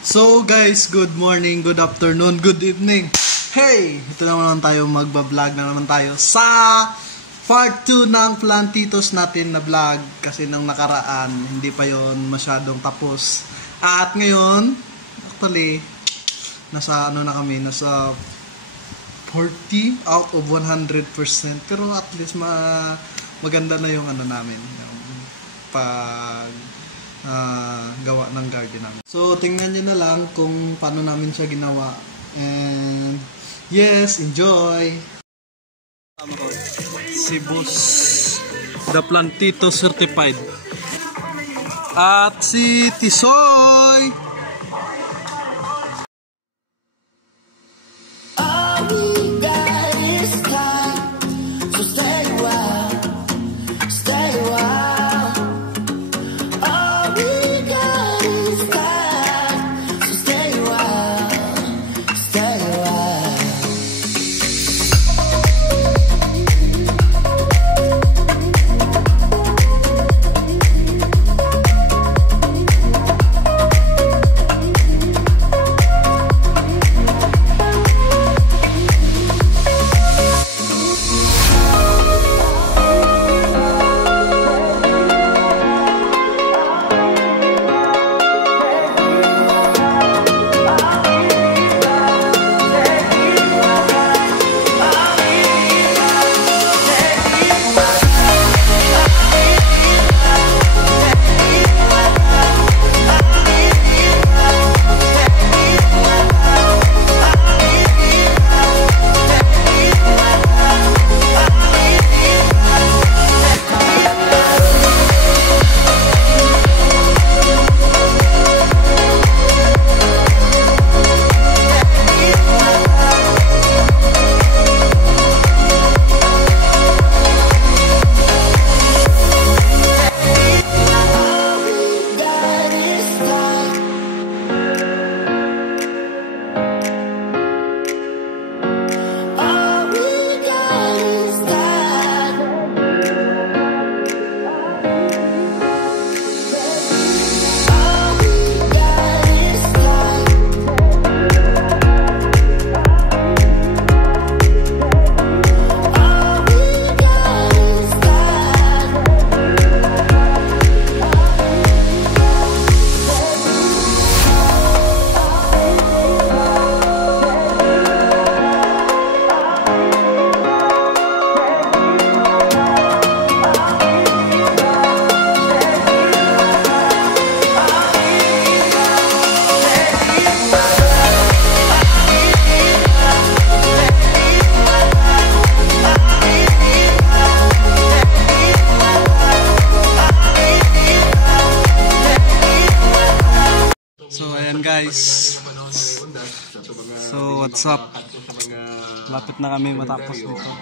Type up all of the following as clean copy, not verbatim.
So guys, good morning, good afternoon, good evening. Hey! Ito naman tayo, magbablog na naman tayo sa part 2 ng Plantitos natin na vlog. Kasi nang nakaraan, hindi pa yon masyadong tapos. At ngayon, actually, nasa ano na kami, nasa 40 out of 100%. Pero at least maganda na yung ano namin, yung pag gawa ng garden namin. So tingnan nyo na lang kung paano namin siya ginawa. And yes, enjoy! Si Boss The Plantito Certified at si Tisoy. Guys, so what's up? Lapit na kami matapos dito.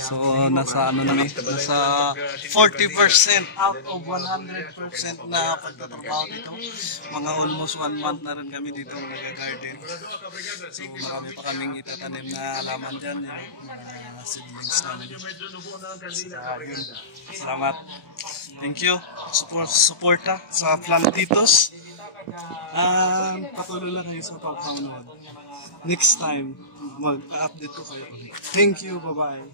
So nasa ano na, nasa 40% out of 100% na pagtatrabaho dito. Mga almost 1 month na rin kami dito nag-garden. So marami pa kaming itatanim na halaman dyan, yung mga seedlings namin. Salamat. Thank you. Suporta sa Plantitos. Patuloy lang kayo sa pagpapanood. Next time, mag-update ko kayo. Thank you, bye-bye.